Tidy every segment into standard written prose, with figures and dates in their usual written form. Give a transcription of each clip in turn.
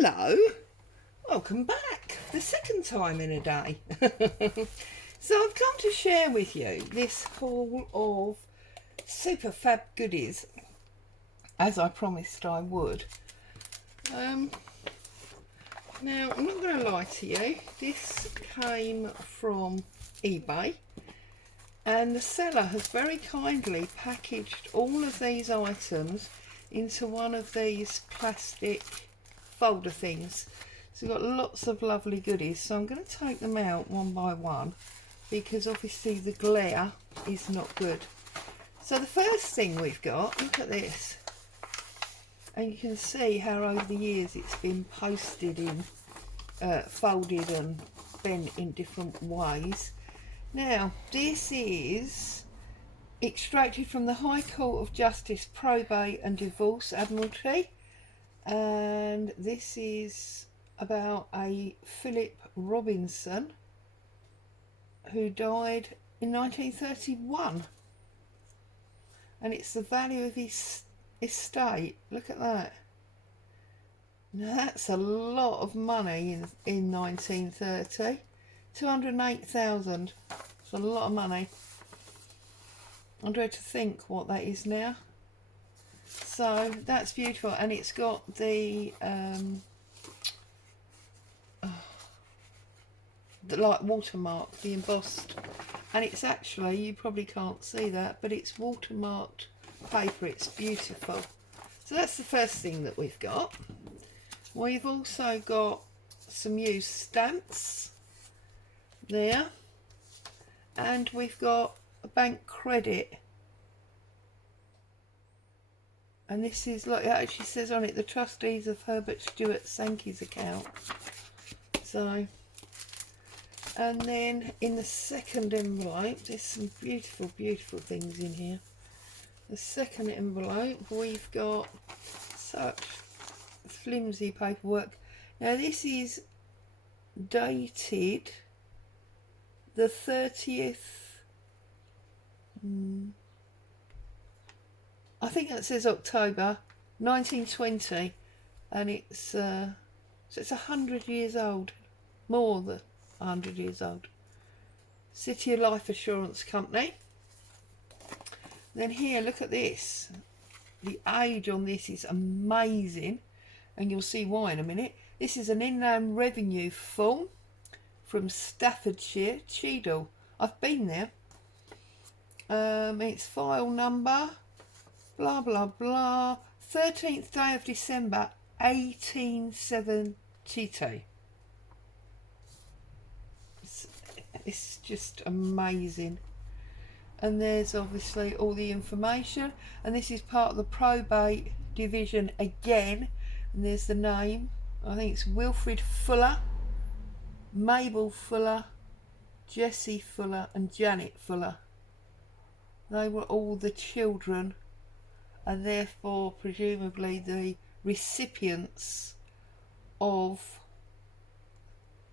Hello, welcome back, the second time in a day. So I've come to share with you this haul of super fab goodies, as I promised I would. Now I'm not going to lie to you, this came from eBay, and the seller has very kindly packaged all of these items into one of these plastic folder things. So we've got lots of lovely goodies, so I'm going to take them out one by one because obviously the glare is not good. So the first thing we've got, look at this, and you can see how over the years it's been posted in folded and bent in different ways. Now this is extracted from the High Court of Justice, Probate and Divorce Admiralty, and this is about a Philip Robinson who died in 1931, and it's the value of his estate. Look at that. Now that's a lot of money in 1930. 208,000. It's a lot of money. I dread to think what that is now. So that's beautiful, and it's got the like watermark, the embossed, and it's actually, you probably can't see that, but it's watermarked paper. It's beautiful. So that's the first thing that we've got. We've also got some used stamps there, and we've got a bank credit, and this is, like it actually says on it, the trustees of Herbert Stewart Sankey's account. So, and then in the second envelope, there's some beautiful things in here. The second envelope, we've got such flimsy paperwork. Now this is dated the 30th, I think that says October 1920, and it's so it's 100 years old, more than 100 years old. City Life Assurance Company. Then here, look at this. The age on this is amazing, and you'll see why in a minute. This is an Inland Revenue form from Staffordshire, Cheadle. I've been there. It's file number blah blah blah, 13th day of December 1872. It's just amazing. And there's obviously all the information, and this is part of the probate division again, and there's the name. I think it's Wilfred Fuller, Mabel Fuller, Jessie Fuller and Janet Fuller. They were all the children, and therefore presumably the recipients of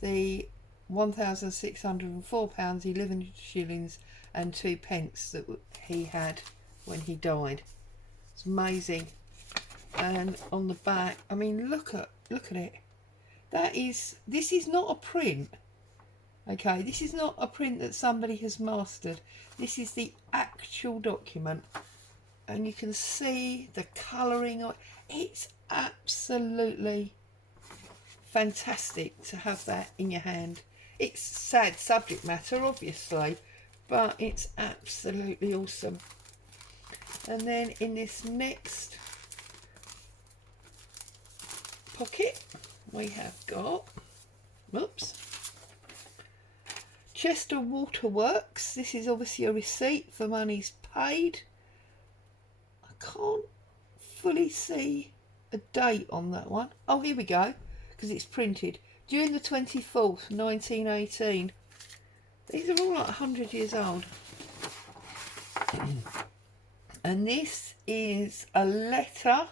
the £1,604, 11 shillings and 2 pence that he had when he died. It's amazing. And on the back, I mean, look at it. This is not a print. Okay, this is not a print that somebody has mastered. This is the actual document, and you can see the colouring of it. It's absolutely fantastic to have that in your hand. It's sad subject matter, obviously, but it's absolutely awesome. And then in this next pocket, we have got, whoops, Chester Waterworks. This is obviously a receipt for monies paid. I can't fully see a date on that one. Oh, here we go, because it's printed June the 24th 1918. These are all like 100 years old. And this is a letter,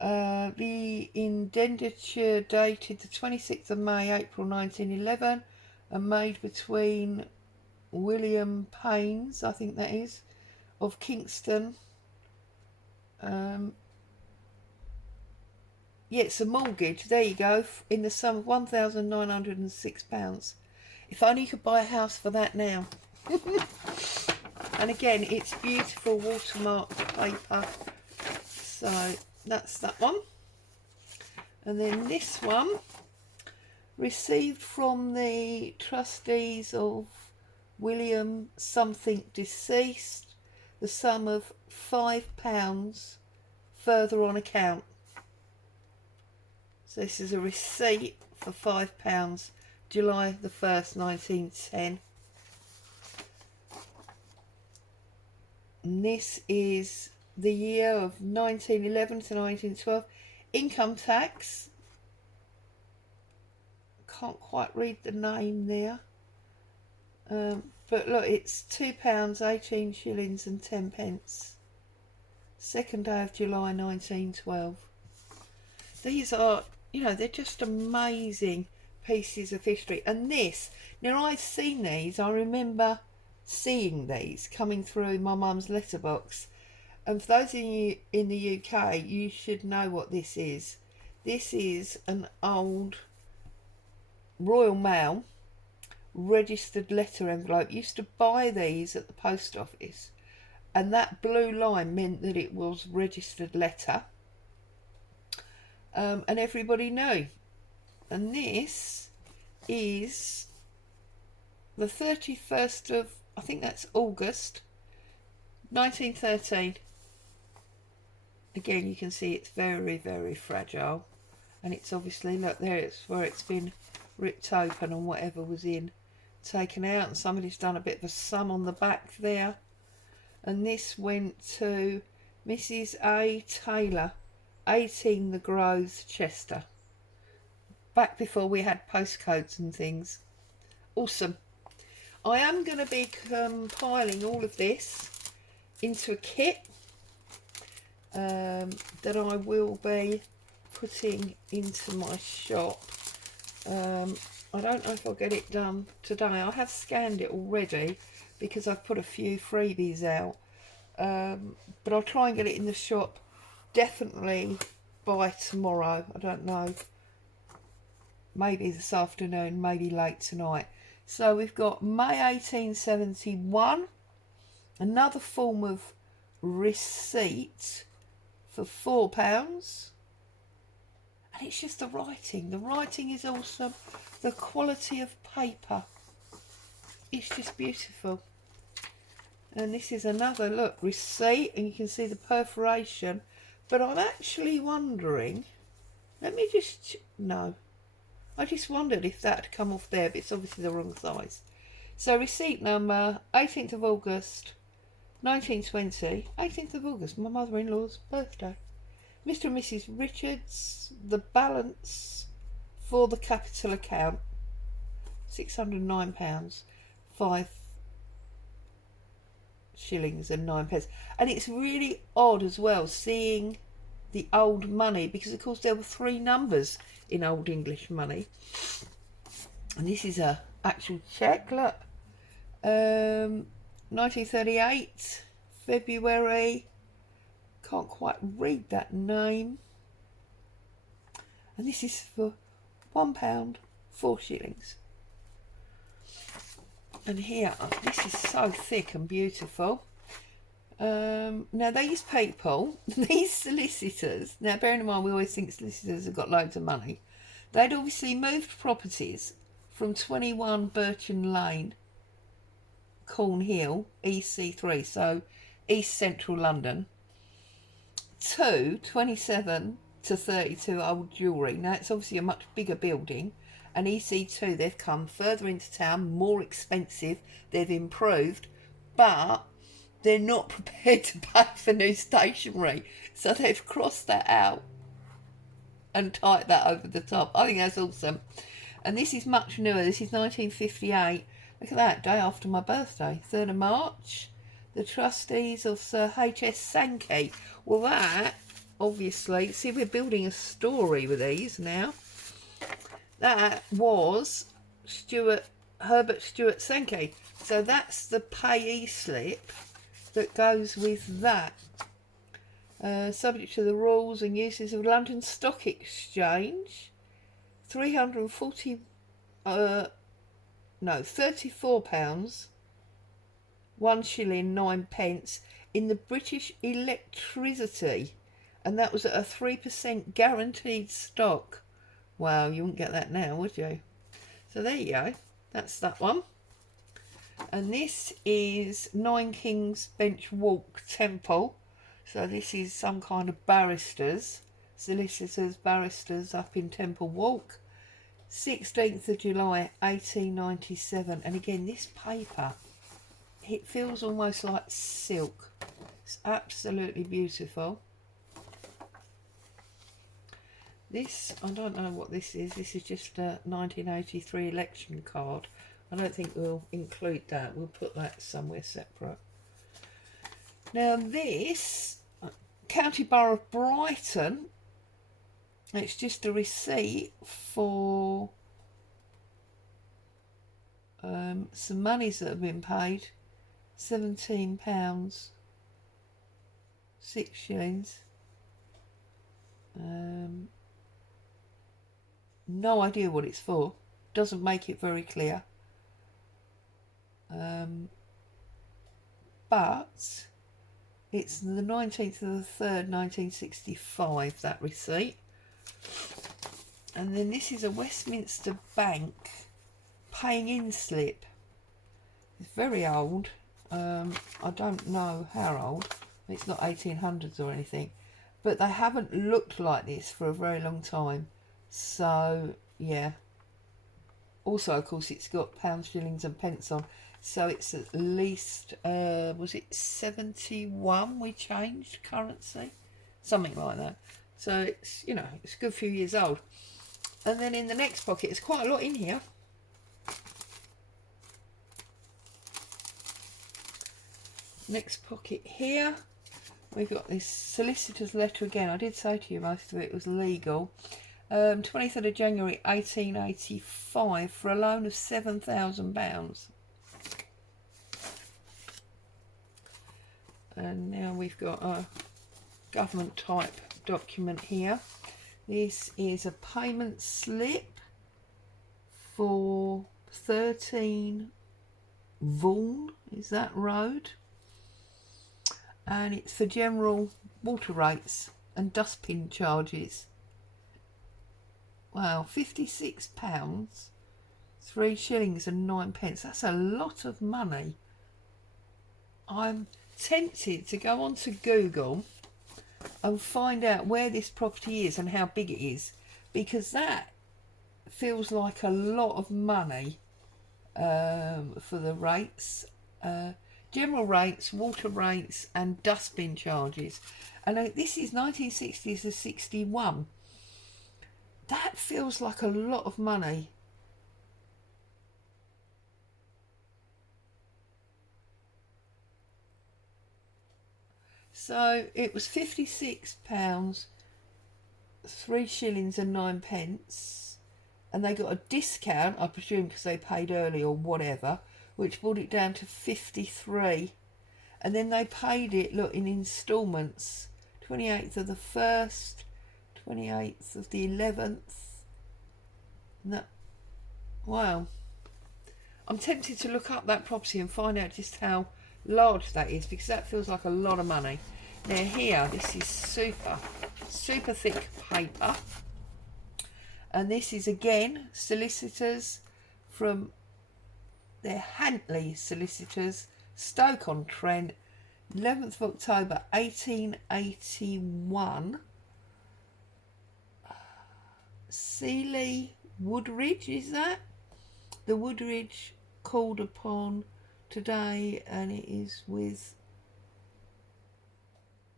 the indenture dated the 26th of May, April 1911, and made between William Paynes, I think that is, of Kingston, yeah, it's a mortgage. There you go, in the sum of £1,906. If only you could buy a house for that now. And again, it's beautiful watermark paper. So that's that one. And then this one, received from the trustees of William something deceased, the sum of £5 further on account. So this is a receipt for £5, July the 1st, 1910. And this is the year of 1911 to 1912. Income tax. Can't quite read the name there. But look, it's £2, 18 shillings and 10 pence. 2nd day of July 1912. These are, you know, they're just amazing pieces of history. And this, now I've seen these, I remember seeing these coming through my mum's letterbox. And for those of you in the UK, you should know what this is. This is an old Royal Mail registered letter envelope. Used to buy these at the post office, and that blue line meant that it was registered letter, and everybody knew. And this is the 31st of, I think that's August 1913. Again, you can see it's very, very fragile, and it's obviously, look there, it's where it's been ripped open and whatever was in taken out, and somebody's done a bit of a sum on the back there. And this went to Mrs. A. Taylor, 18 The Groves, Chester, back before we had postcodes and things. Awesome. I am going to be compiling all of this into a kit that I will be putting into my shop. I don't know if I'll get it done today. I have scanned it already because I've put a few freebies out, but I'll try and get it in the shop definitely by tomorrow. I don't know, maybe this afternoon, maybe late tonight. So we've got May 1871, another form of receipt for £4. And it's just the writing. The writing is awesome. The quality of paper, it's just beautiful. And this is another, look, receipt, and you can see the perforation. But I'm actually wondering, let me just, no, I just wondered if that had come off there, but it's obviously the wrong size. So receipt number 18th of August 1920, 18th of August, my mother-in-law's birthday. Mr. and Mrs. Richards, the balance for the capital account, £609, 5 shillings and 9 pence. And it's really odd as well seeing the old money, because of course there were 3 numbers in Old English money. And this is a actual cheque, look. 1938, February. Can't quite read that name. And this is for £1, 4 shillings. And here, this is so thick and beautiful. Now these people, these solicitors, now bearing in mind we always think solicitors have got loads of money, they'd obviously moved properties from 21 Birchin Lane, Cornhill, EC3, so East Central London, to 27 to 32 Old Jewellery. Now it's obviously a much bigger building, and EC2, they've come further into town, more expensive, they've improved, but they're not prepared to pay for new stationery, so they've crossed that out and typed that over the top. I think that's awesome. And this is much newer. This is 1958. Look at that, day after my birthday, 3rd of March. The trustees of Sir H.S. Sankey. Well, that, obviously, see, we're building a story with these now. That was Herbert Stewart Sankey. So that's the payee slip that goes with that. subject to the rules and uses of London Stock Exchange. 340, no, £34, 1 shilling 9 pence in the British Electricity, and that was at a 3% guaranteed stock. Wow, you wouldn't get that now, would you? So there you go, that's that one. And this is 9 Kings Bench Walk Temple. So this is some kind of barristers, solicitors, barristers up in Temple Walk. 16th of July 1897. And again, this paper, it feels almost like silk. It's absolutely beautiful. This, I don't know what this is. This is just a 1983 election card. I don't think we'll include that. We'll put that somewhere separate. Now this, County Borough of Brighton, it's just a receipt for some monies that have been paid. £17, 6 shillings. No idea what it's for. Doesn't make it very clear. But it's the 19th of the 3rd, 1965, that receipt. And then this is a Westminster Bank paying in slip. It's very old. I don't know how old. It's not 1800s or anything. But they haven't looked like this for a very long time. So, yeah. Also, of course, it's got pounds, shillings and pence on. So it's at least, was it 71 we changed currency? Something like that. So it's, you know, it's a good few years old. And then in the next pocket, there's quite a lot in here. Next pocket here, we've got this solicitor's letter again. I did say to you most of it was legal. 23rd of January 1885 for a loan of £7,000. And now we've got a government type document here. This is a payment slip for 13 Vaughan, is that road? And it's for general water rates and dustbin charges. Wow, £56, 3 shillings and 9 pence. That's a lot of money. I'm tempted to go onto Google and find out where this property is and how big it is, because that feels like a lot of money for the rates, general rates, water rates and dustbin charges. And this is 1960s to 61. That feels like a lot of money. So it was £56, 3 shillings and 9 pence. And they got a discount, I presume because they paid early or whatever, which brought it down to 53. And then they paid it, look, in instalments. 28th of the 1st, 28th of the 11th. No. Wow. I'm tempted to look up that property and find out just how large that is, because that feels like a lot of money. Now here, this is super thick paper. And this is again solicitors from their Hantley solicitors, Stoke-on-Trent, 11th of October 1881. Seeley Woodridge, is that? The Woodridge called upon today, and it is with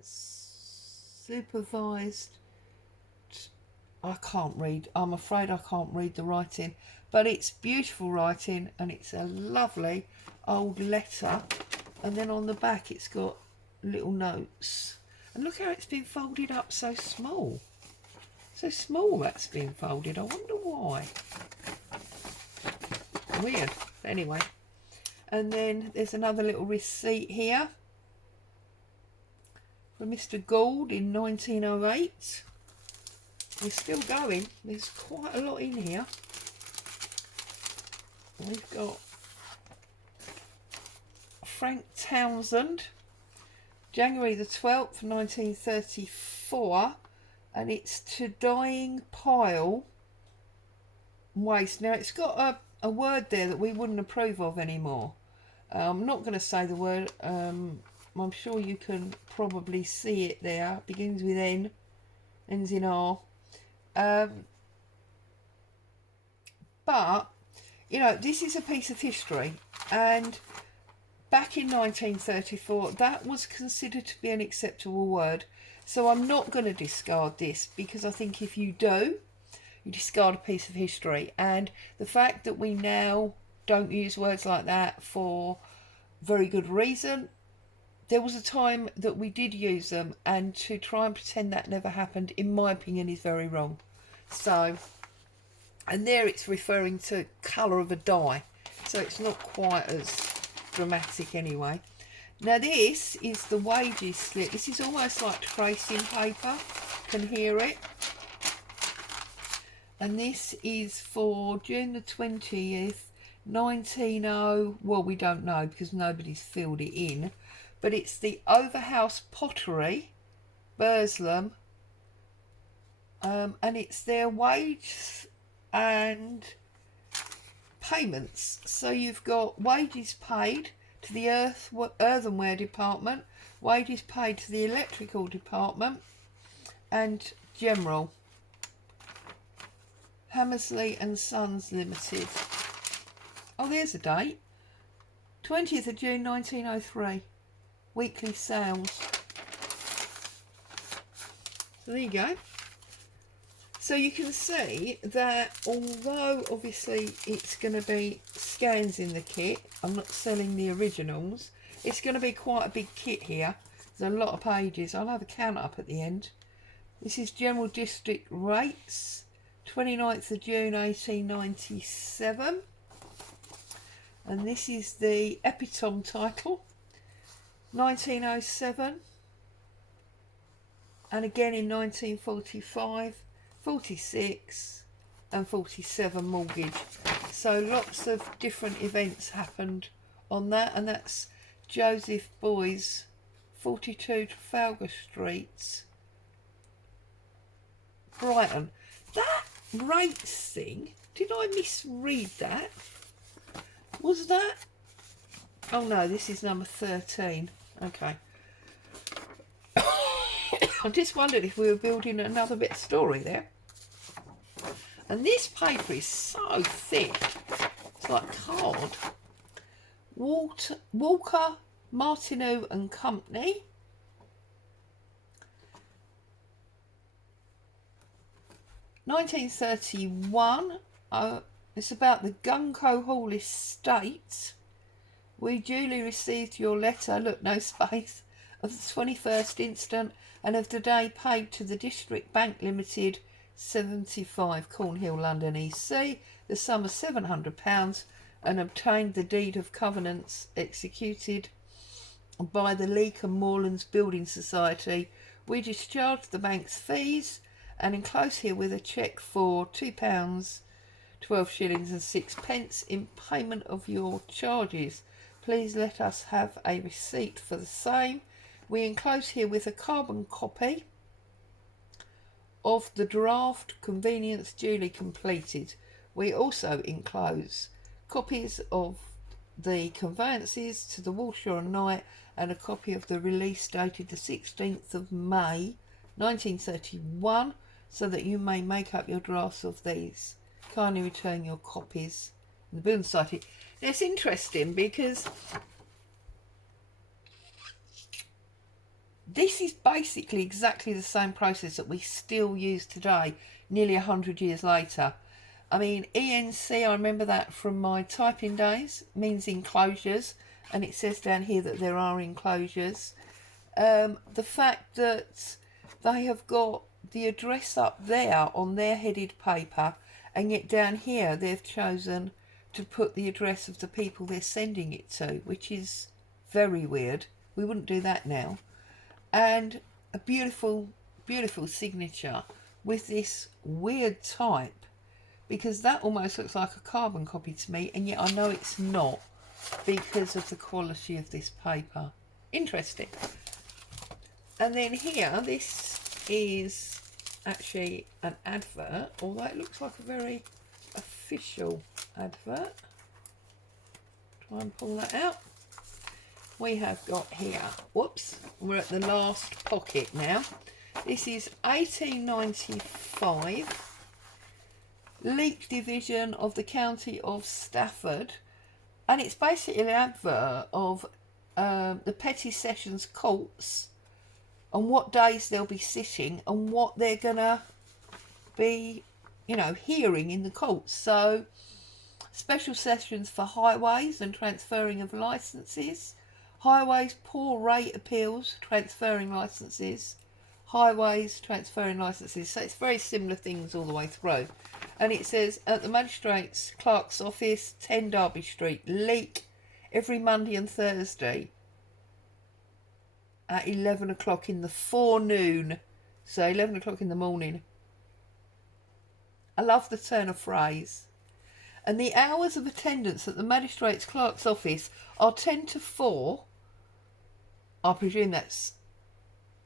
supervised. I can't read. I'm afraid I can't read the writing, but it's beautiful writing and it's a lovely old letter. And then on the back it's got little notes. And look how it's been folded up so small. So small that's been folded. I wonder why. Weird. Anyway. And then there's another little receipt here for Mr. Gould in 1908. We're still going. There's quite a lot in here. We've got Frank Townsend, January the 12th, 1934, and it's to dying pile waste. Now, it's got a word there that we wouldn't approve of anymore. I'm not going to say the word. I'm sure you can probably see it there. It begins with N, ends in R. But, you know, this is a piece of history, and back in 1934, that was considered to be an acceptable word. So I'm not going to discard this, because I think if you do, you discard a piece of history. And the fact that we now don't use words like that for very good reason. There was a time that we did use them, and to try and pretend that never happened, in my opinion, is very wrong. So, and there it's referring to colour of a dye. So it's not quite as dramatic anyway. Now this is the wages slip. This is almost like tracing paper. Can hear it. And this is for June the 20th, 1900. Well, we don't know because nobody's filled it in. But it's the Overhouse Pottery, Burslem. And it's their wage and payments. So you've got wages paid to the earthenware department, wages paid to the electrical department, and general. Hammersley and Sons Limited. Oh, there's a date. 20th of June 1903. Weekly sales. So there you go. So you can see that although obviously it's going to be scans in the kit, I'm not selling the originals, it's going to be quite a big kit here. There's a lot of pages. I'll have a count up at the end. This is General District Rates, 29th of June 1897. And this is the Epitome title, 1907. And again in 1945. 46 and 47 mortgage. So lots of different events happened on that, and that's Joseph Boys, 42 Trafalgar Street, Brighton. That rates thing, did I misread that? Was that? Oh no, this is number 13. Okay. I just wondered if we were building another bit of story there. And this paper is so thick. It's like card. Walker, Martineau and Company. (1931). It's about the Gunco Hall estate. We duly received your letter, look, no space, of the 21st instant, and of the day paid to the District Bank Limited, 75 Cornhill, London, EC, the sum of £700, and obtained the deed of covenants executed by the Leek and Moorlands Building Society. We discharged the bank's fees and enclose here with a cheque for £2, 12 shillings and 6 in payment of your charges. Please let us have a receipt for the same. We enclose here with a carbon copy of the draft convenience duly completed. We also enclose copies of the conveyances to the Walshaw and Knight and a copy of the release dated the 16th of May 1931, so that you may make up your drafts of these. Kindly return your copies in the Building Society. Now, it's interesting because this is basically exactly the same process that we still use today, nearly 100 years later. I mean, ENC, I remember that from my typing days, means enclosures, and it says down here that there are enclosures. The fact that they have got the address up there on their headed paper, and yet down here they've chosen to put the address of the people they're sending it to, which is very weird. We wouldn't do that now. And a beautiful, beautiful signature with this weird type, because that almost looks like a carbon copy to me, and yet I know it's not because of the quality of this paper. Interesting. And then here, this is actually an advert, although it looks like a very official advert. Try and pull that out. We have got here, whoops, we're at the last pocket now. This is 1895, Leek Division of the County of Stafford, and it's basically an advert of the Petty Sessions courts and what days they'll be sitting and what they're gonna be, you know, hearing in the courts. So special sessions for highways and transferring of licences, highways poor rate appeals, transferring licences, highways transferring licences. So it's very similar things all the way through. And it says at the Magistrates Clerk's Office, 10 Derby Street, Leek, every Monday and Thursday at 11 o'clock in the forenoon. So 11 o'clock in the morning. I love the turn of phrase. And the hours of attendance at the Magistrates Clerk's Office are 10 to 4. I presume that's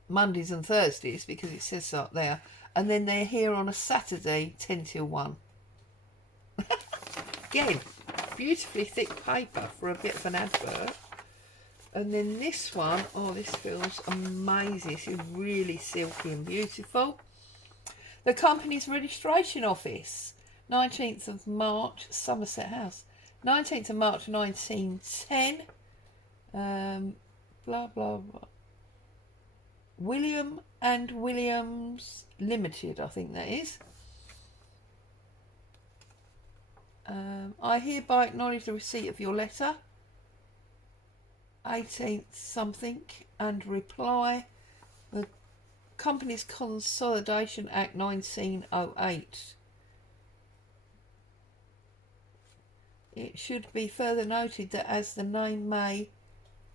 Mondays and Thursdays because it says so up there. And then they're here on a Saturday, 10 till 1. Again, beautifully thick paper for a bit of an advert. And then this one, oh, this feels amazing. This is really silky and beautiful. The company's registration office, 19th of March, Somerset House. 19th of March 1910. Blah, blah, blah. William and Williams Limited, I think that is. I hereby acknowledge the receipt of your letter, 18th something, and reply. The Company's Consolidation Act 1908. It should be further noted that as the name may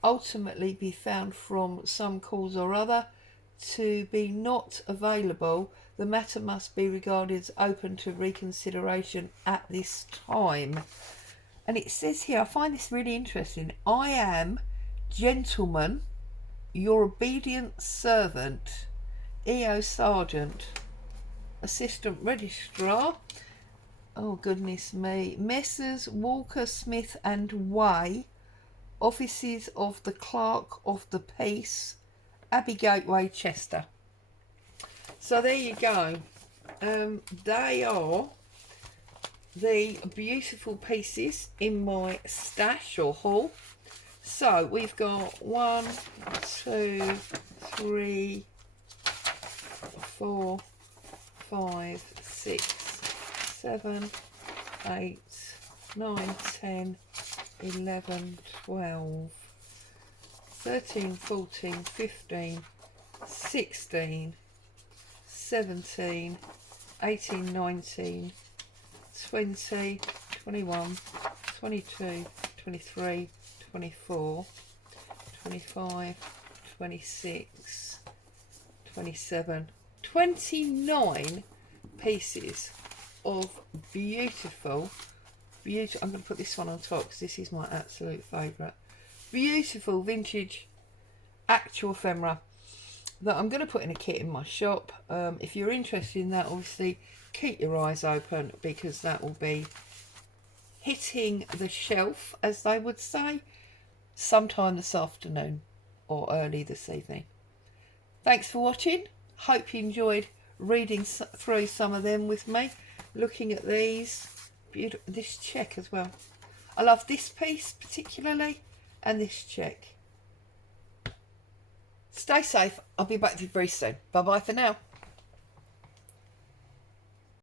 ultimately be found from some cause or other to be not available, the matter must be regarded as open to reconsideration at this time. And it says here, I find this really interesting. I am, gentlemen, your obedient servant, E.O. Sergeant, Assistant Registrar. Oh, goodness me. Messrs. Walker, Smith and Way, Offices of the Clerk of the Peace, Abbey Gateway, Chester. So there you go. They are the beautiful pieces in my stash or haul. So we've got 1, 2, 3, 4, 5, 6, 7, 8, 9, 10, 11, 12, 13, 14, 15, 16, 17, 18, 19, 20, 21, 22, 23, 24, 25, 26, 27, 29 pieces of beautiful, I'm going to put this one on top because this is my absolute favourite. Beautiful vintage actual ephemera that I'm going to put in a kit in my shop. If you're interested in that, obviously keep your eyes open because that will be hitting the shelf, as they would say, sometime this afternoon or early this evening. Thanks for watching. Hope you enjoyed reading through some of them with me, looking at these. Beautiful, this check as well. I love this piece particularly, and this check. Stay safe. I'll be back to you very soon. Bye bye for now.